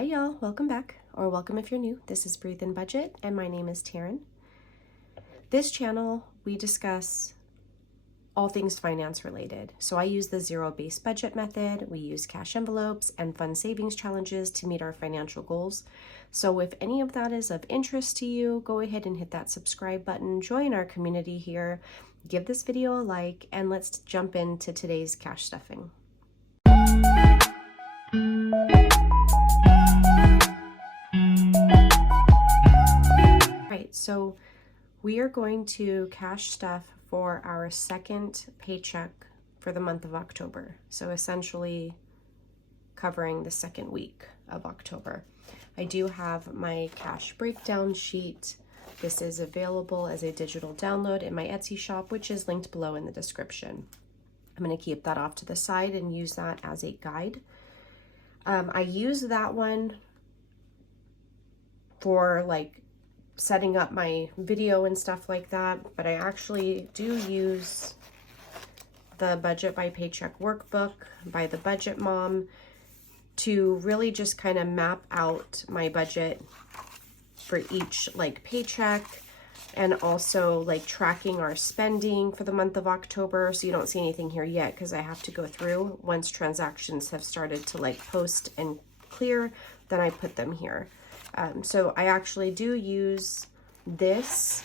Hi y'all, welcome back, or welcome if you're new. This is Breathe in Budget, and my name is Taryn. This channel, we discuss all things finance related. So I use the zero-based budget method, we use cash envelopes and fund savings challenges to meet our financial goals. So if any of that is of interest to you, go ahead and hit that subscribe button, join our community here, give this video a like, and let's jump into today's cash stuffing. Right, so we are going to cash stuff for our second paycheck for the month of October. So essentially covering the second week of October. I do have my cash breakdown sheet. This is available as a digital download in my Etsy shop, which is linked below in the description. I'm going to keep that off to the side and use that as a guide. I use that one for like setting up my video and stuff like that, but I actually do use the Budget by Paycheck workbook by the Budget Mom to really just kind of map out my budget for each like paycheck, and also like tracking our spending for the month of October. So you don't see anything here yet because I have to go through. Once transactions have started to like post and clear, then I put them here. So I actually do use this,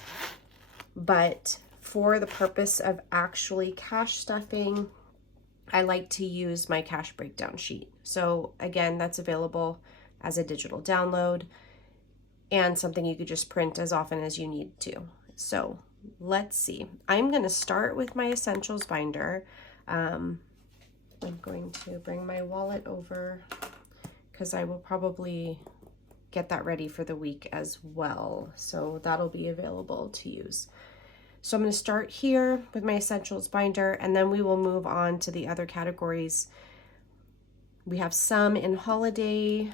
but for the purpose of actually cash stuffing, I like to use my cash breakdown sheet. So again, that's available as a digital download and something you could just print as often as you need to. So let's see. I'm going to start with my essentials binder. I'm going to bring my wallet over because I will probably get that ready for the week as well. So that'll be available to use. So I'm going to start here with my essentials binder, and then we will move on to the other categories. We have some in holiday,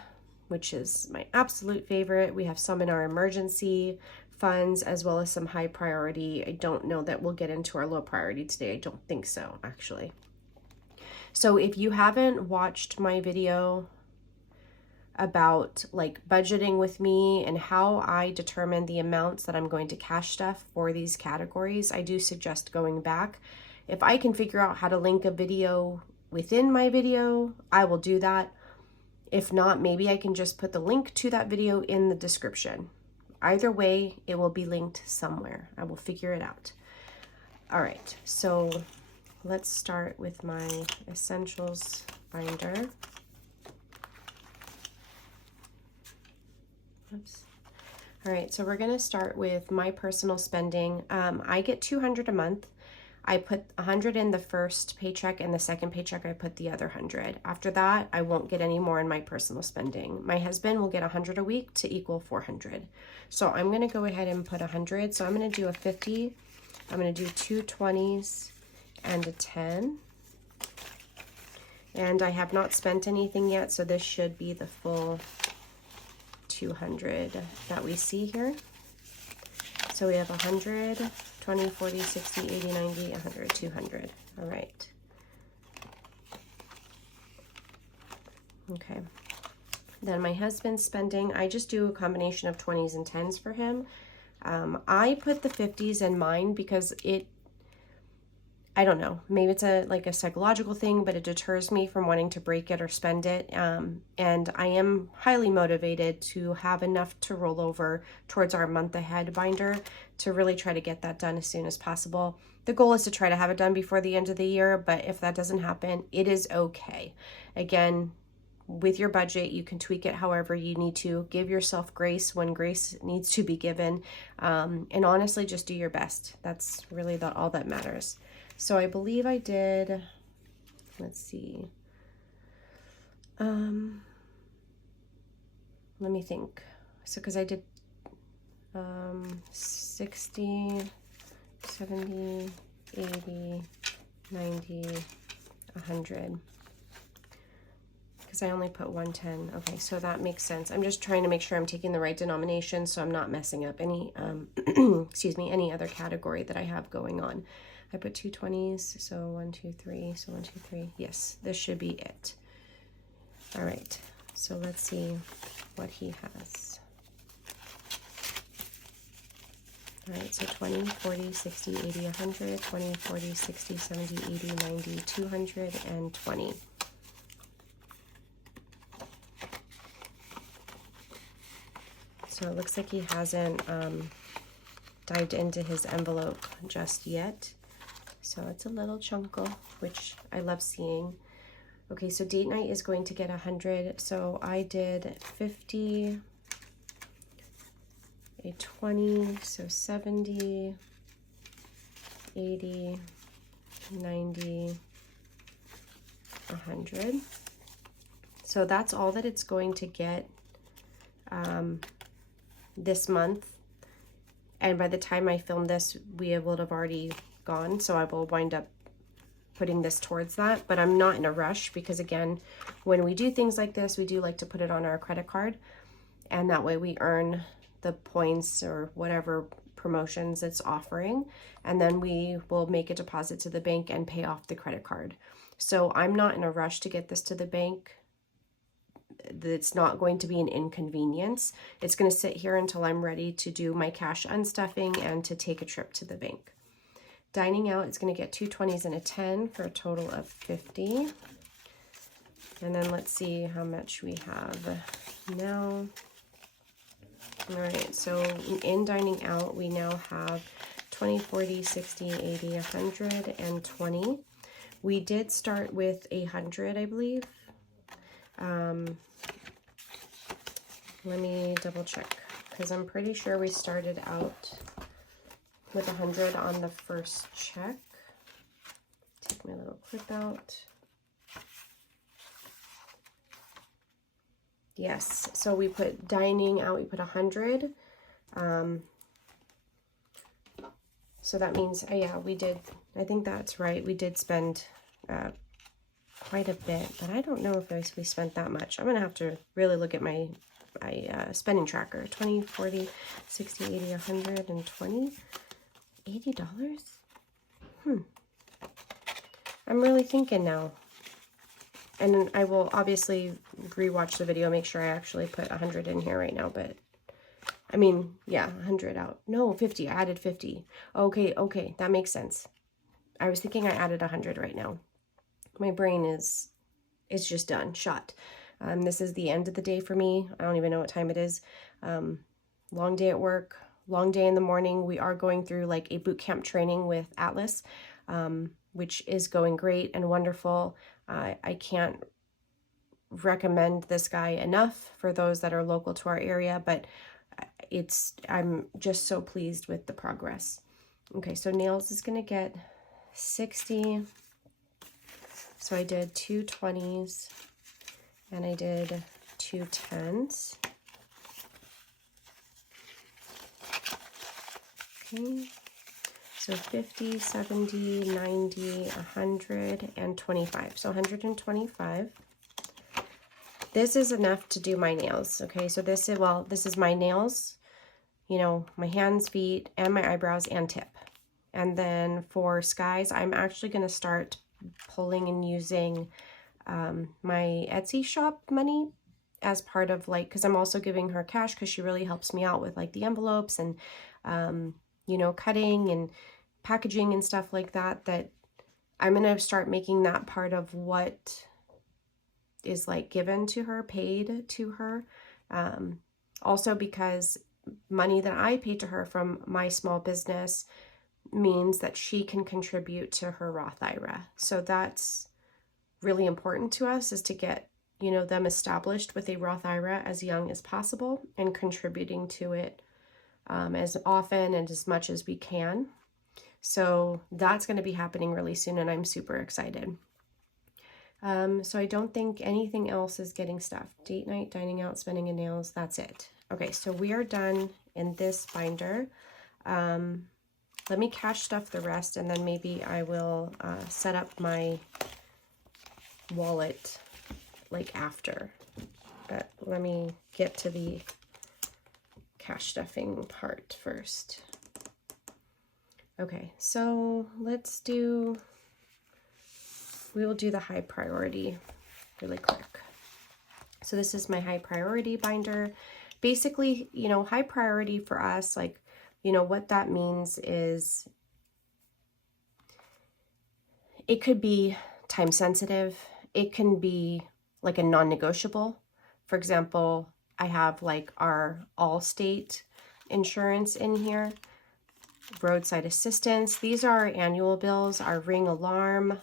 which is my absolute favorite. We have some in our emergency funds, as well as some high priority. I don't know that we'll get into our low priority today. I don't think so, actually. So if you haven't watched my video about like budgeting with me and how I determine the amounts that I'm going to cash stuff for these categories, I do suggest going back. If I can figure out how to link a video within my video, I will do that. If not, maybe I can just put the link to that video in the description. Either way, it will be linked somewhere. I will figure it out. All right, so let's start with my essentials binder. Oops. All right, so we're going to start with my personal spending. I get $200 a month. I put $100 in the first paycheck, and the second paycheck I put the other $100. After that, I won't get any more in my personal spending. My husband will get $100 a week to equal $400. So I'm going to go ahead and put $100. So I'm going to do a 50. I'm going to do two 20s and a 10. And I have not spent anything yet, so this should be the full 200 that we see here. So we have 100, 20, 40, 60, 80, 90, 100, 200. All right. Okay. Then my husband's spending, I just do a combination of 20s and 10s for him. I put the 50s in mine because I don't know, maybe it's like a psychological thing, but it deters me from wanting to break it or spend it. And I am highly motivated to have enough to roll over towards our month ahead binder to really try to get that done as soon as possible. The goal is to try to have it done before the end of the year, but if that doesn't happen, it is okay. Again, with your budget, you can tweak it however you need to. Give yourself grace when grace needs to be given. And honestly, just do your best. That's really all that matters. So I believe I did, let's see, let me think. So because I did 60, 70, 80, 90, 100. Because I only put 110. Okay, so that makes sense. I'm just trying to make sure I'm taking the right denomination so I'm not messing up any, excuse me, any other category that I have going on. I put two 20s, so 1, 2, 3, so 1, 2, 3. Yes, this should be it. All right, So let's see what he has. All right, so 20, 40, 60, 80, 100, 20, 40, 60, 70, 80, 90, 200, and 20. So it looks like he hasn't dived into his envelope just yet. So it's a little chunko, which I love seeing. Okay, so date night is going to get 100. So I did 50, a 20, so 70, 80, 90, 100. So that's all that it's going to get this month. And by the time I film this, we would have already gone. So I will wind up putting this towards that, but I'm not in a rush because again, when we do things like this, we do like to put it on our credit card, and that way we earn the points or whatever promotions it's offering, and then we will make a deposit to the bank and pay off the credit card. So I'm not in a rush to get this to the bank. It's not going to be an inconvenience. It's going to sit here until I'm ready to do my cash unstuffing and to take a trip to the bank. Dining out, it's going to get 2 20s and a 10 for a total of 50. And then let's see how much we have now. All right, so in dining out, we now have 20, 40, 60, 80, 100, and 20. We did start with 100, I believe. Let me double check, because I'm pretty sure we started out with 100 on the first check. Take my little clip out. Yes, so we put dining out, we put 100. So that means, yeah, we did, I think that's right. We did spend quite a bit, but I don't know if we spent that much. I'm going to have to really look at my spending tracker. 20, 40, 60, 80, 100, and 20. $80? I'm really thinking now. And I will obviously rewatch the video, make sure I actually put 100 in here right now, but I mean, yeah, 100 out. No, 50. I added 50. Okay, that makes sense. I was thinking I added 100 right now. My brain is just done, shot. This is the end of the day for me. I don't even know what time it is. Long day at work, long day in the morning. We are going through like a boot camp training with Atlas, which is going great and wonderful. I can't recommend this guy enough for those that are local to our area, but I'm just so pleased with the progress. Okay, so nails is going to get 60. So I did 2 20s and I did 2 10s. Okay. So 50, 70, 90, 100, and 25. So 125. This is enough to do my nails, okay? So this is my nails, you know, my hands, feet, and my eyebrows and tip. And then for Skies, I'm actually going to start pulling and using my Etsy shop money as part of like, because I'm also giving her cash because she really helps me out with like the envelopes and, you know, cutting and packaging and stuff like that, that I'm going to start making that part of what is like given to her, paid to her. Also because money that I pay to her from my small business means that she can contribute to her Roth IRA. So that's really important to us, is to get, you know, them established with a Roth IRA as young as possible and contributing to it as often and as much as we can. So that's going to be happening really soon, and I'm super excited. So I don't think anything else is getting stuffed. Date night, dining out, spending and nails, that's it. Okay, so we are done in this binder. Let me cash stuff the rest, and then maybe I will set up my wallet like after. But let me get to the cash stuffing part first. Okay, so we will do the high priority really quick. So this is my high priority binder. Basically, you know, high priority for us, like, you know, what that means is it could be time sensitive. It can be like a non-negotiable. For example, I have like our Allstate insurance in here, roadside assistance. These are our annual bills, our ring alarm,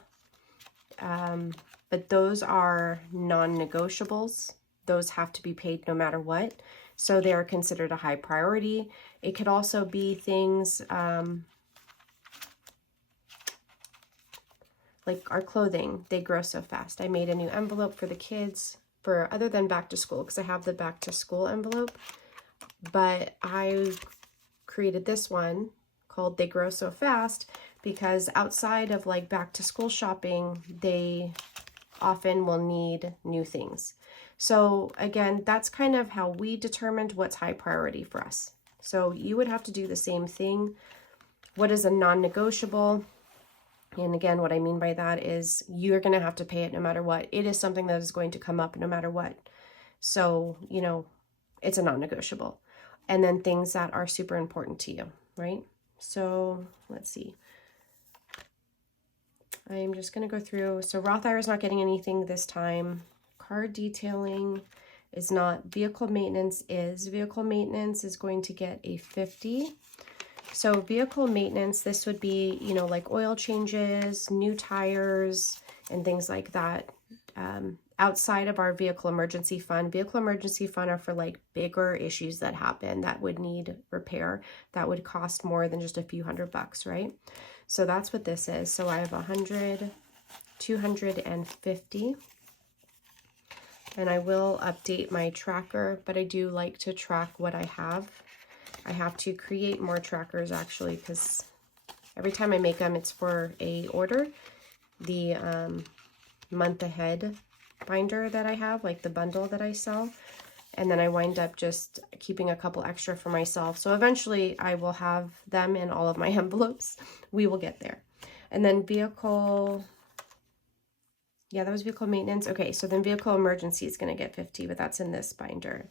but those are non-negotiables. Those have to be paid no matter what. So they are considered a high priority. It could also be things like our clothing. They grow so fast. I made a new envelope for the kids for other than back to school, because I have the back to school envelope, but I created this one called They Grow So Fast because outside of like back to school shopping, they often will need new things. So again, that's kind of how we determined what's high priority for us. So you would have to do the same thing. What is a non-negotiable? And again, what I mean by that is you're going to have to pay it no matter what. It is something that is going to come up no matter what. So, you know, it's a non-negotiable. And then things that are super important to you, right? So let's see. I'm just going to go through. So Roth IRA is not getting anything this time. Car detailing is not. Vehicle maintenance is. Vehicle maintenance is going to get a 50. So vehicle maintenance, this would be, you know, like oil changes, new tires, and things like that. Outside of our vehicle emergency fund are for like bigger issues that happen that would need repair, that would cost more than just a few $100, right? So that's what this is. So I have 100, 250, and I will update my tracker, but I do like to track what I have. I have to create more trackers actually, because every time I make them, it's for a order. The month ahead binder that I have, like the bundle that I sell, and then I wind up just keeping a couple extra for myself. So eventually I will have them in all of my envelopes. We will get there. And then vehicle, yeah, that was vehicle maintenance. Okay, so then vehicle emergency is going to get 50, but that's in this binder.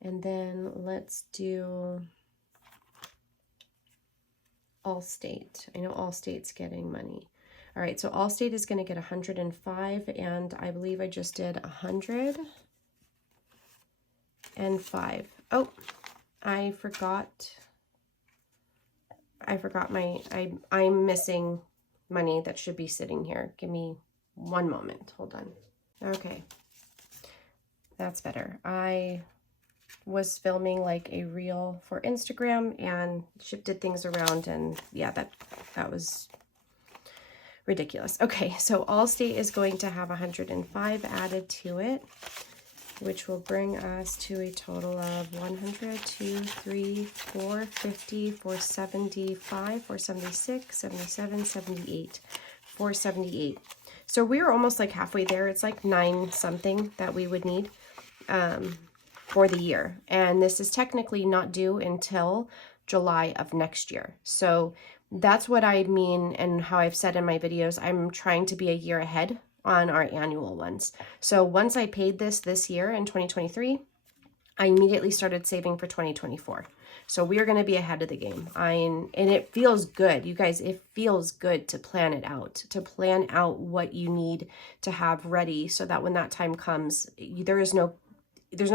And then let's do Allstate. I know Allstate's getting money. All right, so Allstate is going to get 105, and I believe I just did 105. Oh, I forgot I'm missing money that should be sitting here. Give me one moment. Hold on. Okay, that's better. I was filming like a reel for Instagram and shifted things around, and yeah, that was ridiculous. Okay, so Allstate is going to have 105 added to it, which will bring us to a total of 100, 2, 3, 4, 50, 475, 476, 77, 78, 478. So we're almost like halfway there. It's like 9 something that we would need for the year. And this is technically not due until July of next year. So that's what I mean, and how I've said in my videos, I'm trying to be a year ahead on our annual ones. So once I paid this year in 2023, I immediately started saving for 2024. So we are going to be ahead of the game. And it feels good. You guys, it feels good to plan it out, to plan out what you need to have ready so that when that time comes, there's no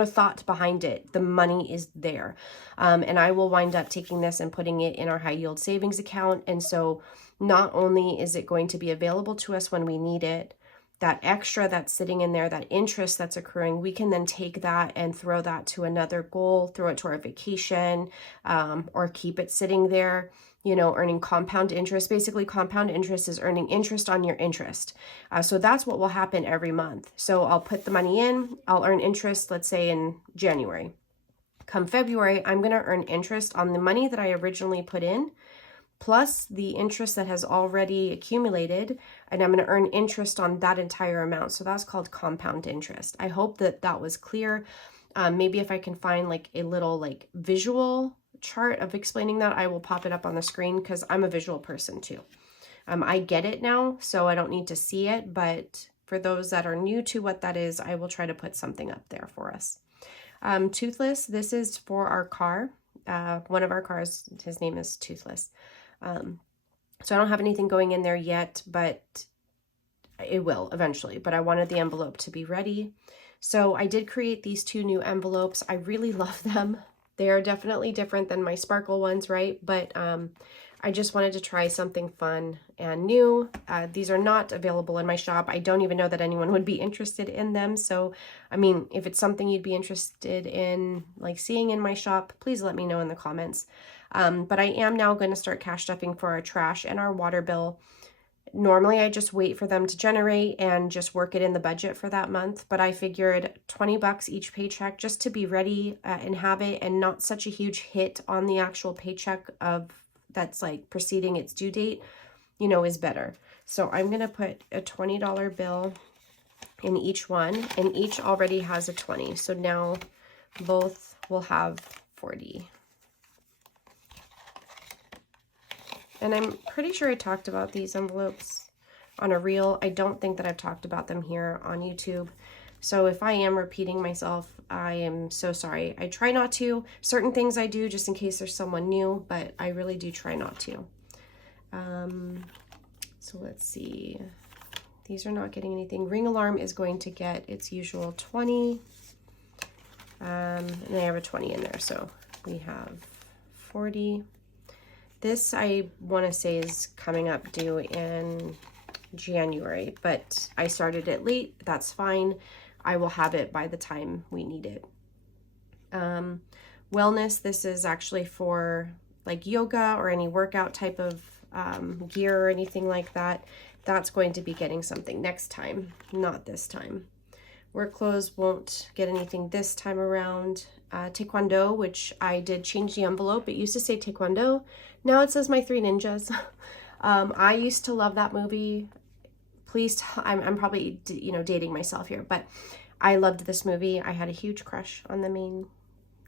thought behind it. The money is there. And I will wind up taking this and putting it in our high yield savings account. And so not only is it going to be available to us when we need it, that extra that's sitting in there, that interest that's accruing, we can then take that and throw that to another goal, throw it to our vacation, or keep it sitting there, you know, earning compound interest. Basically, compound interest is earning interest on your interest. So that's what will happen every month. So I'll put the money in, I'll earn interest, let's say in January. Come February, I'm going to earn interest on the money that I originally put in, plus the interest that has already accumulated, and I'm going to earn interest on that entire amount. So that's called compound interest. I hope that that was clear. Maybe if I can find like a little like visual chart of explaining that, I will pop it up on the screen, because I'm a visual person too. I get it now, so I don't need to see it, but for those that are new to what that is, I will try to put something up there for us. Toothless, this is for our car. One of our cars, his name is Toothless. So I don't have anything going in there yet, but it will eventually. But I wanted the envelope to be ready. So I did create these 2 new envelopes. I really love them. They are definitely different than my sparkle ones, right? But I just wanted to try something fun and new. These are not available in my shop. I don't even know that anyone would be interested in them. So, I mean, if it's something you'd be interested in, like seeing in my shop, please let me know in the comments. But I am now going to start cash stuffing for our trash and our water bill. Normally, I just wait for them to generate and just work it in the budget for that month. But I figured 20 bucks each paycheck just to be ready and have it, and not such a huge hit on the actual paycheck of that's like preceding its due date, you know, is better. So I'm going to put a $20 bill in each one, and each already has a 20. So now both will have 40. And I'm pretty sure I talked about these envelopes on a reel. I don't think that I've talked about them here on YouTube. So if I am repeating myself, I am so sorry. I try not to. Certain things I do just in case there's someone new, but I really do try not to. So let's see. These are not getting anything. Ring alarm is going to get its usual 20. And I have a 20 in there, so we have 40. This, I want to say, is coming up due in January, but I started it late. That's fine. I will have it by the time we need it. Wellness, this is actually for like yoga or any workout type of gear or anything like that. That's going to be getting something next time, not this time. Work clothes won't get anything this time around. Taekwondo, which I did change the envelope. It used to say Taekwondo. Now it says My Three Ninjas. I used to love that movie. Please, I'm probably, you know, dating myself here, but I loved this movie. I had a huge crush on the main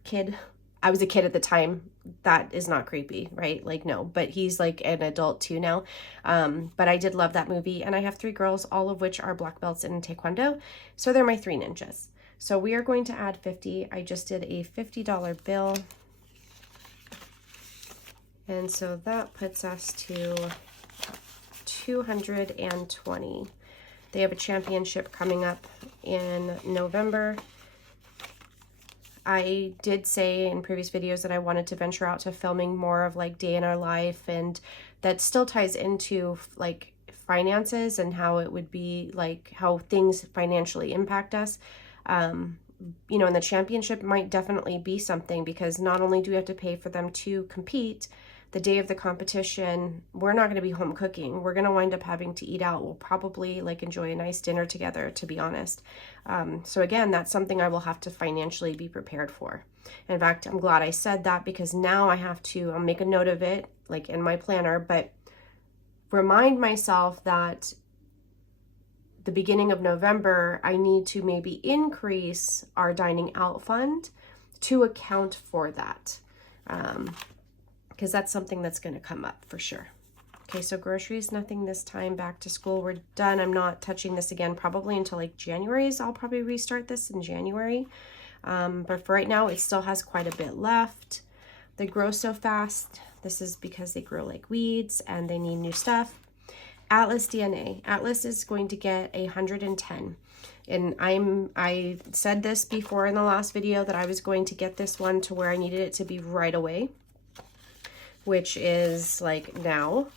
kid. I was a kid at the time. That is not creepy, right? Like, no, but he's like an adult too now. But I did love that movie, and I have 3 girls, all of which are black belts in Taekwondo. So they're my 3 ninjas. So we are going to add 50. I just did a $50 bill. And so that puts us to 220. They have a championship coming up in November. I did say in previous videos that I wanted to venture out to filming more of like day in our life, and that still ties into like finances and how it would be like how things financially impact us. You know, and the championship might definitely be something, because not only do we have to pay for them to compete, the day of the competition, we're not going to be home cooking. We're going to wind up having to eat out. We'll probably like enjoy a nice dinner together, to be honest. So again, that's something I will have to financially be prepared for. In fact, I'm glad I said that, because now I have to, I'll make a note of it like in my planner, but remind myself that the beginning of November, I need to maybe increase our dining out fund to account for that. Because that's something that's going to come up for sure. Okay, so groceries, nothing this time. Back to school, we're done. I'm not touching this again probably until like January. I'll probably restart this in January. But for right now, it still has quite a bit left. They grow so fast. This is because they grow like weeds and they need new stuff. Atlas DNA. Atlas is going to get 110. And I said this before in the last video that I was going to get this one to where I needed it to be right away, which is like now,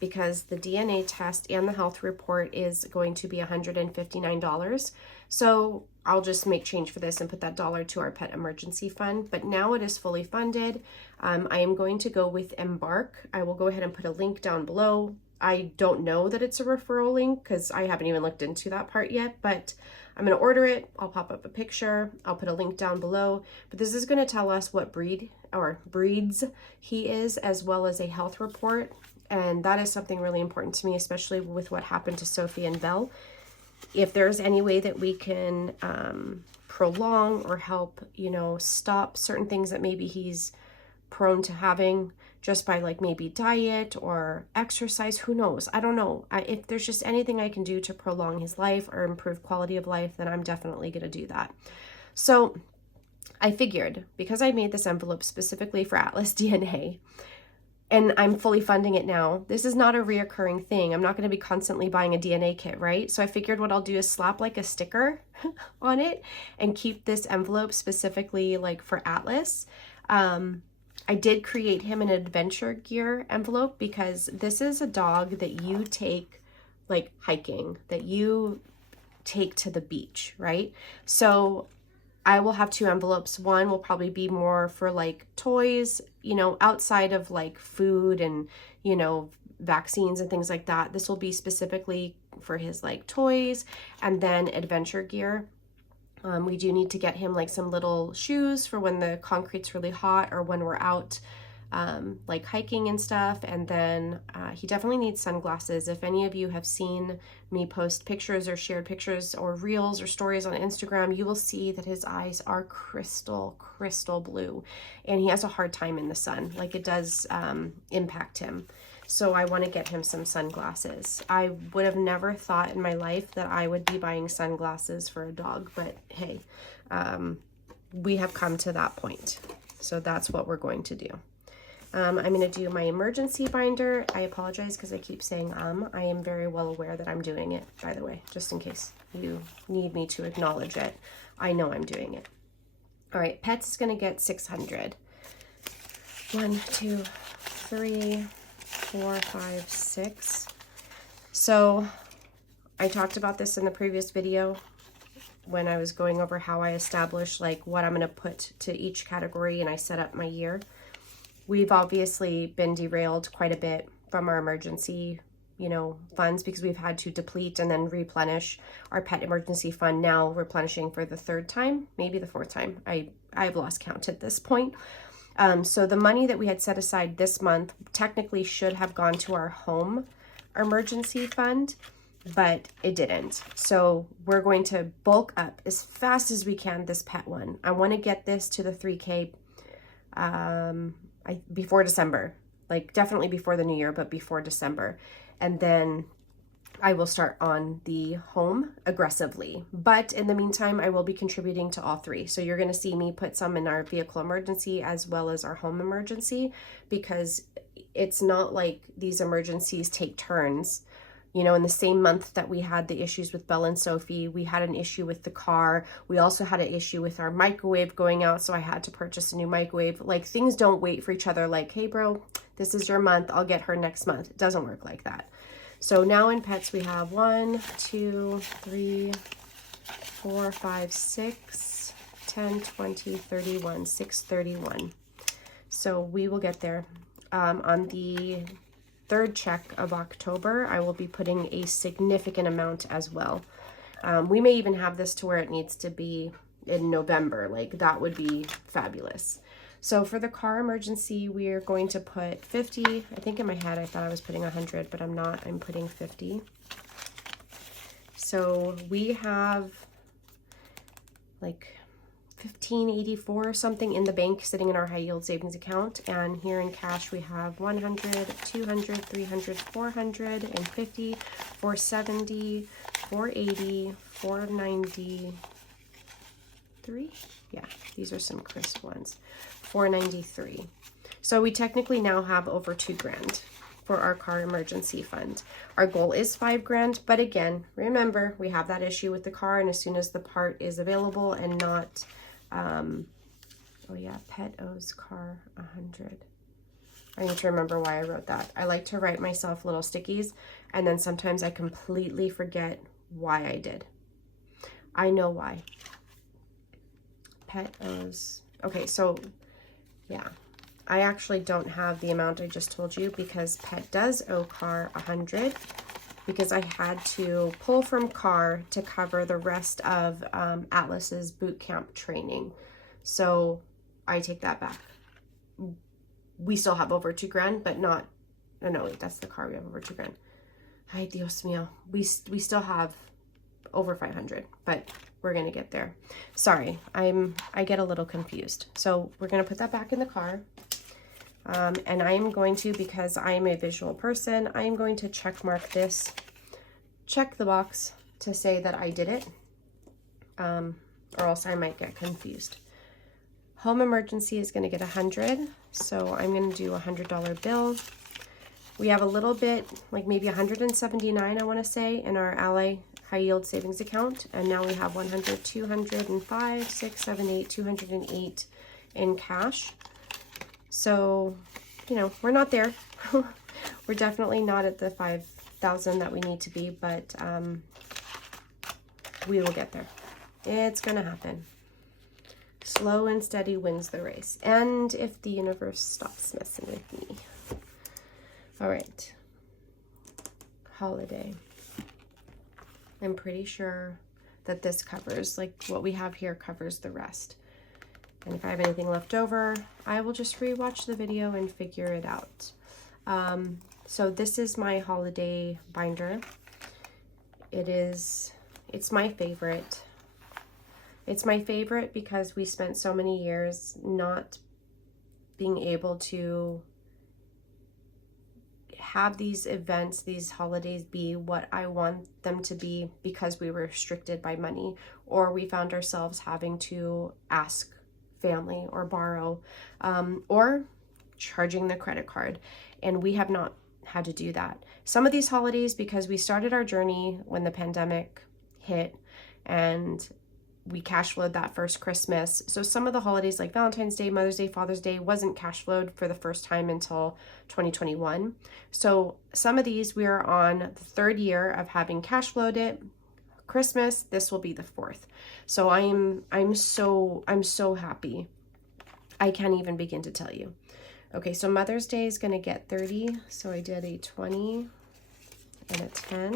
because the DNA test and the health report is going to be $159. So I'll just make change for this and put that dollar to our pet emergency fund. But now it is fully funded. I am going to go with Embark. I will go ahead and put a link down below. I don't know that it's a referral link because I haven't even looked into that part yet, but I'm going to order it. I'll pop up a picture. I'll put a link down below, but this is going to tell us what breed or breeds he is, as well as a health report. And that is something really important to me, especially with what happened to Sophie and Belle. If there's any way that we can prolong or help, you know, stop certain things that maybe he's prone to having, just by like maybe diet or exercise, who knows? I don't know. If there's just anything I can do to prolong his life or improve quality of life, then I'm definitely going to do that. So I figured, because I made this envelope specifically for Atlas DNA, and I'm fully funding it now, this is not a reoccurring thing. I'm not going to be constantly buying a DNA kit, right? So I figured what I'll do is slap like a sticker on it and keep this envelope specifically like for Atlas. I did create him an adventure gear envelope because this is a dog that you take like hiking, that you take to the beach, right? So I will have 2 envelopes. One will probably be more for like toys, you know, outside of like food and, you know, vaccines and things like that. This will be specifically for his like toys, and then adventure gear. We do need to get him like some little shoes for when the concrete's really hot or when we're out like hiking and stuff. And then he definitely needs sunglasses. If any of you have seen me post pictures or shared pictures or reels or stories on Instagram, you will see that his eyes are crystal blue, and he has a hard time in the sun. Like, it does impact him. So I want to get him some sunglasses. I would have never thought in my life that I would be buying sunglasses for a dog, but hey, we have come to that point. So that's what we're going to do. I'm going to do my emergency binder. I apologize because I keep saying I am very well aware that I'm doing it, by the way, just in case you need me to acknowledge it. I know I'm doing it. All right, Pets is going to get 600. 1, 2, 3, 4, 5, 6. So I talked about this in the previous video when I was going over how I establish like what I'm going to put to each category, and I set up my year. We've obviously been derailed quite a bit from our emergency, you know, funds, because we've had to deplete and then replenish our pet emergency fund, now replenishing for the 3rd time, maybe the 4th time. I've lost count at this point. So the money that we had set aside this month technically should have gone to our home emergency fund, but it didn't. So we're going to bulk up as fast as we can this pet one. I want to get this to the 3K before December, like definitely before the new year, but before December. And then I will start on the home aggressively. But in the meantime, I will be contributing to all 3. So you're going to see me put some in our vehicle emergency as well as our home emergency, because it's not like these emergencies take turns. You know, in the same month that we had the issues with Belle and Sophie, we had an issue with the car. We also had an issue with our microwave going out, so I had to purchase a new microwave. Like, things don't wait for each other. Like, hey, bro, this is your month. I'll get her next month. It doesn't work like that. So now in pets, we have 1, 2, 3, 4, 5, 6, 10, 20, 31, 631. So we will get there. On the 3rd check of October, I will be putting a significant amount as well. We may even have this to where it needs to be in November. Like, that would be fabulous. So for the car emergency, we are going to put 50. I think in my head I thought I was putting 100, but I'm not. I'm putting 50. So we have like 1584 or something in the bank sitting in our high yield savings account, and here in cash we have 100, 200, 300, 450, 470, 480, 493. Yeah, these are some crisp ones. 493. So we technically now have over 2 grand for our car emergency fund. Our goal is 5 grand, but again, remember, we have that issue with the car, and as soon as the part is available and not oh yeah, pet owes car 100. I need to remember why I wrote that. I like to write myself little stickies, and then sometimes I completely forget why I did. I know why. Pet owes. Okay, so yeah, I actually don't have the amount I just told you, because pet does owe car 100, because I had to pull from car to cover the rest of Atlas's boot camp training. So I take that back. We still have over 2 grand, but not, no, wait, that's the car. We have over 2 grand. Ay, Dios mío. We still have over 500, but we're going to get there. Sorry, I get a little confused. So we're going to put that back in the car. And I'm going to, because I am a visual person, I am going to check mark this, check the box to say that I did it, or else I might get confused. Home emergency is going to get 100, so I'm going to do a $100 bill. We have a little bit, like maybe 179, I want to say, in our Ally high yield savings account, and now we have 100, 205, 6, 7, 8, 208 in cash. So, you know, we're not there. We're definitely not at the 5,000 that we need to be, but we will get there. It's gonna happen. Slow and steady wins the race. And if the universe stops messing with me. All right. Holiday. I'm pretty sure that this covers, like what we have here covers the rest. And if I have anything left over, I will just rewatch the video and figure it out. So this is my holiday binder. It's my favorite. It's my favorite because we spent so many years not being able to have these events, these holidays be what I want them to be because we were restricted by money, or we found ourselves having to ask family or borrow, or charging the credit card. And we have not had to do that. Some of these holidays, because we started our journey when the pandemic hit and we cash flowed that first Christmas. So some of the holidays like Valentine's Day, Mother's Day, Father's Day wasn't cash flowed for the first time until 2021. So some of these we are on the third year of having cash flowed it. Christmas, this will be the fourth. So I'm so happy. I can't even begin to tell you. Okay, so Mother's Day is going to get 30. So I did a 20 and a 10.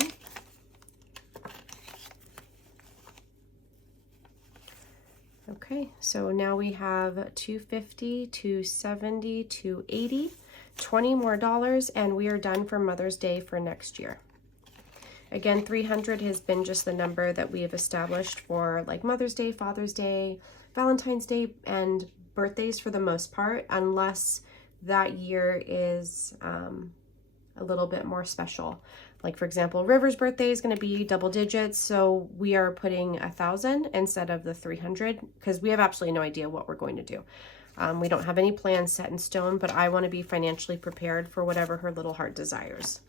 Okay, so now we have 250, 270, 280, 20 more dollars, and we are done for Mother's Day for next year. Again, 300 has been just the number that we have established for like Mother's Day, Father's Day, Valentine's Day, and birthdays for the most part, unless that year is a little bit more special. Like for example, River's birthday is going to be double digits, so we are putting 1,000 instead of the 300 because we have absolutely no idea what we're going to do. We don't have any plans set in stone, but I want to be financially prepared for whatever her little heart desires.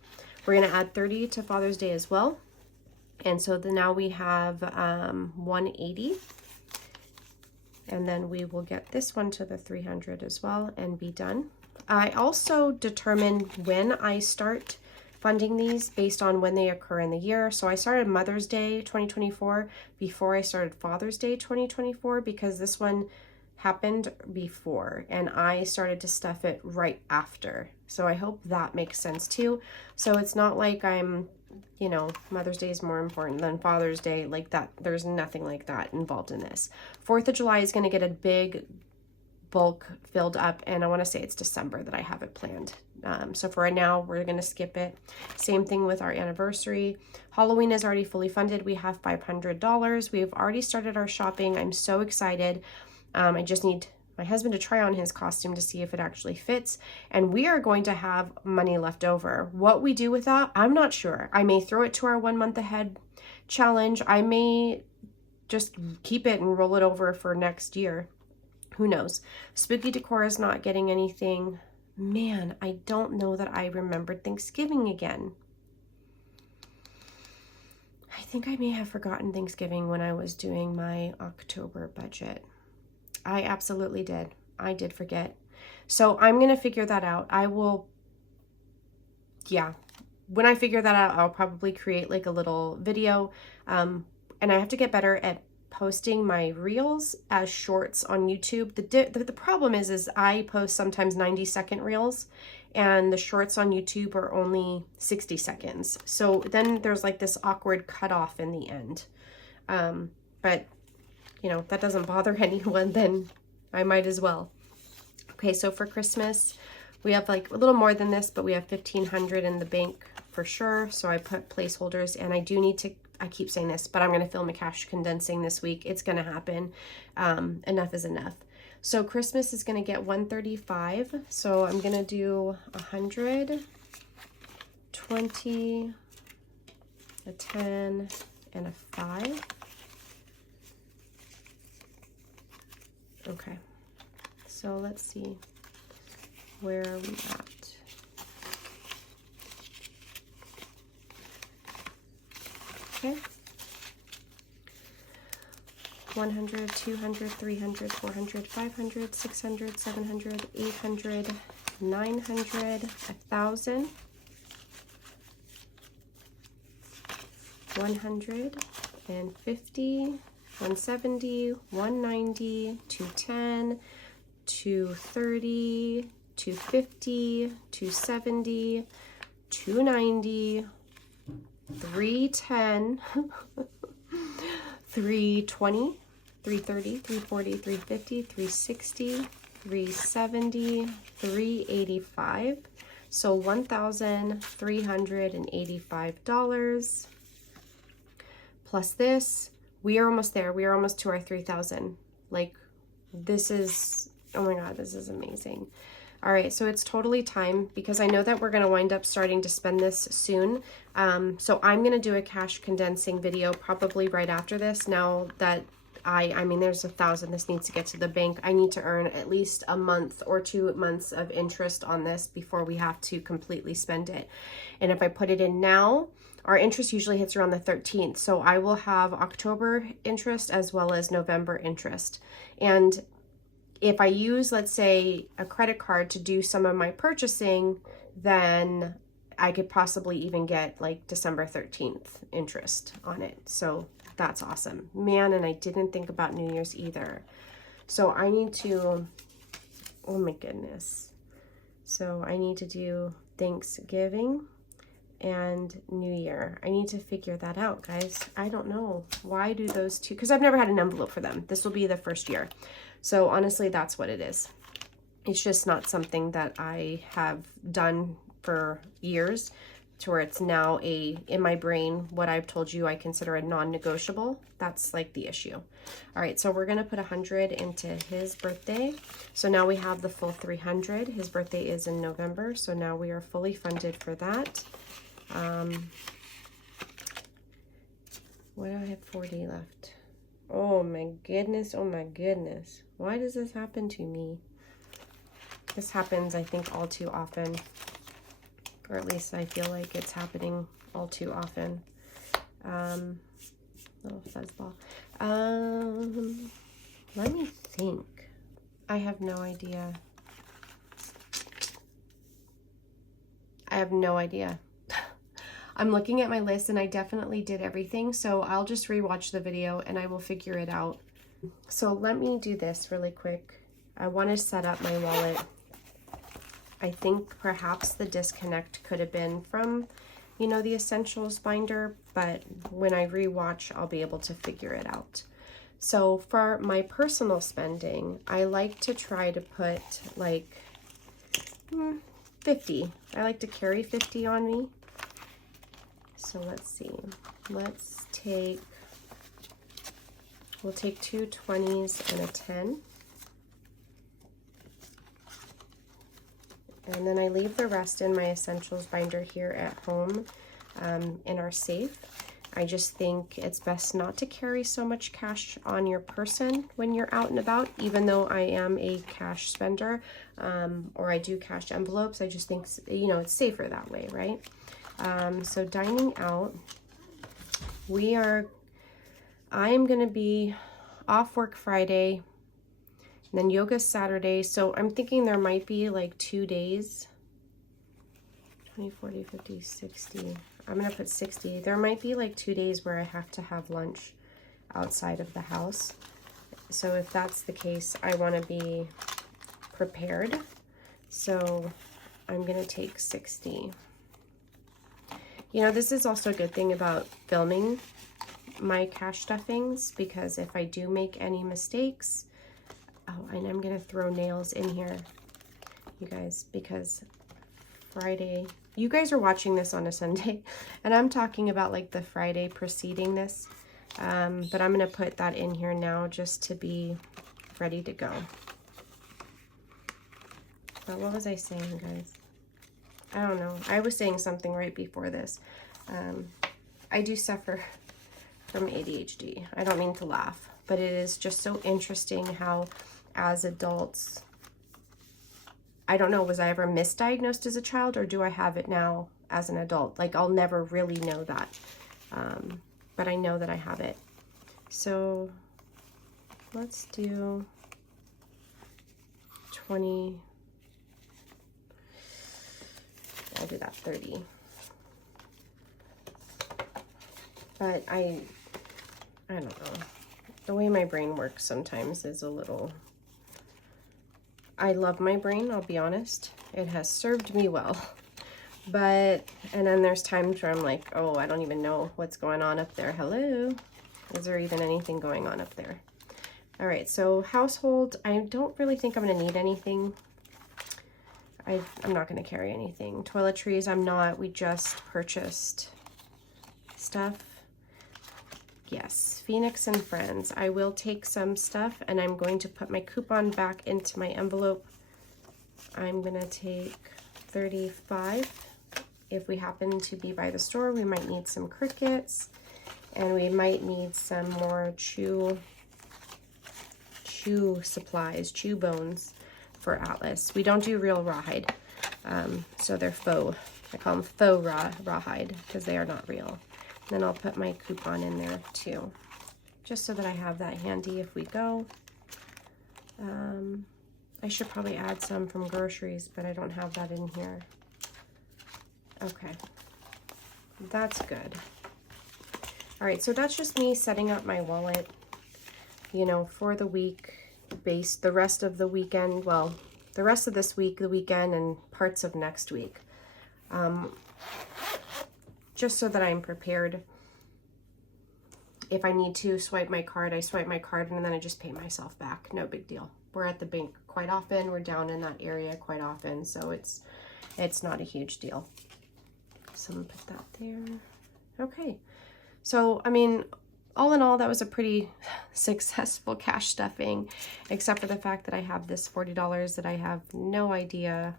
We're going to add 30 to Father's Day as well, and so now we have 180, and then we will get this one to the 300 as well and be done. I also determine when I start funding these based on when they occur in the year. So I started Mother's Day 2024 before I started Father's Day 2024 because this one happened before and I started to stuff it right after. So I hope that makes sense too. So it's not like I'm, you know, Mother's Day is more important than Father's Day, like that. There's nothing like that involved in this. 4th of July is going to get a big bulk filled up, and I want to say it's December that I have it planned. So for right now, we're going to skip it. Same thing with our anniversary. Halloween is already fully funded. We have $500. We've already started our shopping. I'm so excited. I just need my husband to try on his costume to see if it actually fits. And we are going to have money left over. What we do with that, I'm not sure. I may throw it to our 1 month ahead challenge. I may just keep it and roll it over for next year. Who knows? Spooky Decor is not getting anything. Man, I don't know that I remembered Thanksgiving again. I think I may have forgotten Thanksgiving when I was doing my October budget. I absolutely did. I did forget. So I'm going to figure that out. I will, yeah. When I figure that out, I'll probably create like a little video. And I have to get better at posting my reels as shorts on YouTube. The problem is I post sometimes 90-second reels and the shorts on YouTube are only 60 seconds. So then there's like this awkward cutoff in the end. But you know, that doesn't bother anyone, then I might as well. Okay, so for Christmas, we have like a little more than this, but we have $1,500 in the bank for sure. So I put placeholders, and I do need to, I keep saying this, but I'm going to film a cash condensing this week. It's going to happen. Enough is enough. So Christmas is going to get 135. So I'm going to do 100, 20, a 10, and a 5. Okay. So let's see. Where are we at? Okay. 100, 200, 300, 400, 500, 600, 700, 800, 900, 1,000, 150, 170, 190, 210, 230, 250, 270, 290, 310, 320, 330, 340, 350, 360, 370, 385. So $1,385 plus this. We are almost there. We are almost to our 3,000. Like, this is, oh my God, this is amazing. All right, so it's totally time because I know that we're going to wind up starting to spend this soon. So I'm going to do a cash condensing video probably right after this. Now that I mean, there's 1,000. This needs to get to the bank. I need to earn at least a month or 2 months of interest on this before we have to completely spend it. And if I put it in now, our interest usually hits around the 13th. So I will have October interest as well as November interest. And if I use, let's say, a credit card to do some of my purchasing, then I could possibly even get like December 13th interest on it. So that's awesome. Man, and I didn't think about New Year's either. So I need to, oh my goodness. So I need to do Thanksgiving and New Year. I need to figure that out, guys. I don't know. Why do those two? Because I've never had an envelope for them. This will be the first year. So honestly, that's what it is. It's just not something that I have done for years to where it's now in my brain, what I've told you I consider a non-negotiable. That's like the issue. All right, so we're gonna put 100 into his birthday. So now we have the full 300. His birthday is in November, so now we are fully funded for that. What do I have? 40 left. Oh my goodness, oh my goodness. Why does this happen to me? This happens, I think, all too often. Or at least I feel like it's happening all too often. Little fuzzball. Let me think. I have no idea. I have no idea. I'm looking at my list and I definitely did everything. So I'll just rewatch the video and I will figure it out. So let me do this really quick. I want to set up my wallet. I think perhaps the disconnect could have been from, you know, the essentials binder, but when I rewatch, I'll be able to figure it out. So for my personal spending, I like to try to put like 50. I like to carry 50 on me. So let's see. We'll take 2 20s and a 10. And then I leave the rest in my essentials binder here at home in our safe. I just think it's best not to carry so much cash on your person when you're out and about, even though I am a cash spender or I do cash envelopes. I just think, you know, it's safer that way, right? So dining out, I am going to be off work Friday, and then yoga Saturday. So I'm thinking there might be like 2 days, 20, 40, 50, 60. I'm going to put 60. There might be like 2 days where I have to have lunch outside of the house. So if that's the case, I want to be prepared. So I'm going to take 60. You know, this is also a good thing about filming my cash stuffings, because if I do make any mistakes, oh, and I'm going to throw nails in here, you guys, because Friday, you guys are watching this on a Sunday, and I'm talking about like the Friday preceding this, but I'm going to put that in here now just to be ready to go. But what was I saying, guys? I don't know. I was saying something right before this. I do suffer from ADHD. I don't mean to laugh, but it is just so interesting how as adults, I don't know, was I ever misdiagnosed as a child, or do I have it now as an adult? Like, I'll never really know that. But I know that I have it. So let's do 20. I'll do that 30. But I don't know. The way my brain works sometimes is a little... I love my brain, I'll be honest. It has served me well. But, and then there's times where I'm like, oh, I don't even know what's going on up there. Hello? Is there even anything going on up there? All right, so household, I don't really think I'm gonna need anything. I'm not gonna carry anything. Toiletries, I'm not. We just purchased stuff. Yes, Phoenix and Friends. I will take some stuff and I'm going to put my coupon back into my envelope. I'm gonna take 35. If we happen to be by the store, we might need some crickets and we might need some more chew supplies, chew bones for Atlas. We don't do real rawhide, so they're faux. I call them faux rawhide because they are not real. Then I'll put my coupon in there too, just so that I have that handy if we go. I should probably add some from groceries, but I don't have that in here. Okay, that's good. All right, so that's just me setting up my wallet, you know, for the week, the rest of the weekend, well, the rest of this week, the weekend, and parts of next week. Just so that I'm prepared. If I need to swipe my card, I swipe my card and then I just pay myself back. No big deal. We're at the bank quite often. We're down in that area quite often, so it's not a huge deal. So I'm gonna put that there. Okay. So, I mean, all in all, that was a pretty successful cash stuffing, except for the fact that I have this $40 that I have no idea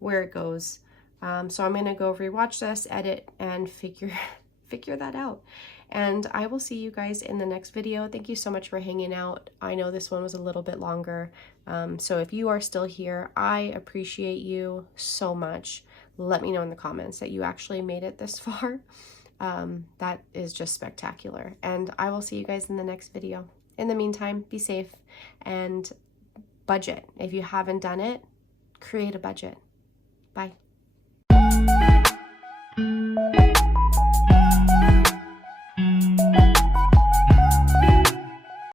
where it goes. So I'm gonna go rewatch this, edit, and figure that out. And I will see you guys in the next video. Thank you so much for hanging out. I know this one was a little bit longer. So if you are still here, I appreciate you so much. Let me know in the comments that you actually made it this far. That is just spectacular. And I will see you guys in the next video. In the meantime, be safe and budget. If you haven't done it, create a budget. Bye.